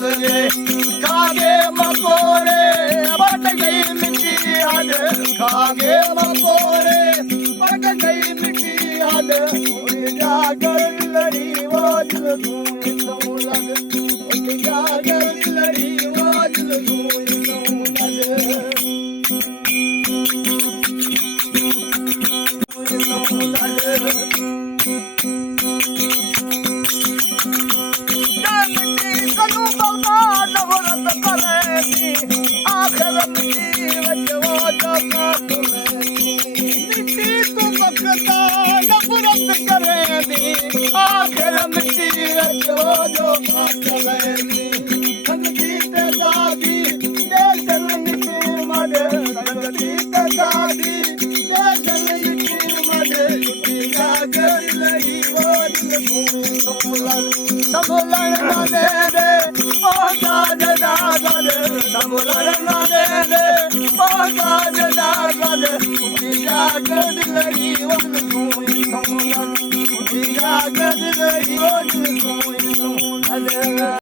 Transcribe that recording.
बोलने खागे मकोड़े बट गई मिट्टी हद खागे मकोड़े बट गई मिट्टी हद उड़ जाकर लड़ी वो दिल धूल लग उड़ जाकर लड़ी वो दिल धूल आखिर मिट्टी वो जो मिट्टी तू बकता नफरत करेगी आखिर मिट्टी वो जो संगती ते दादी दे चल मिट्टी मदे संगती ते दादी दे चल मिट्टी मदे छुट्टी जागर लगी वो दिल संभलन ना दे दे ओ दाद संभलन ना दे दे ओ दाद उठी जागर लगी वो दिल संभलन उठी जागर लगी वो दिल संभलन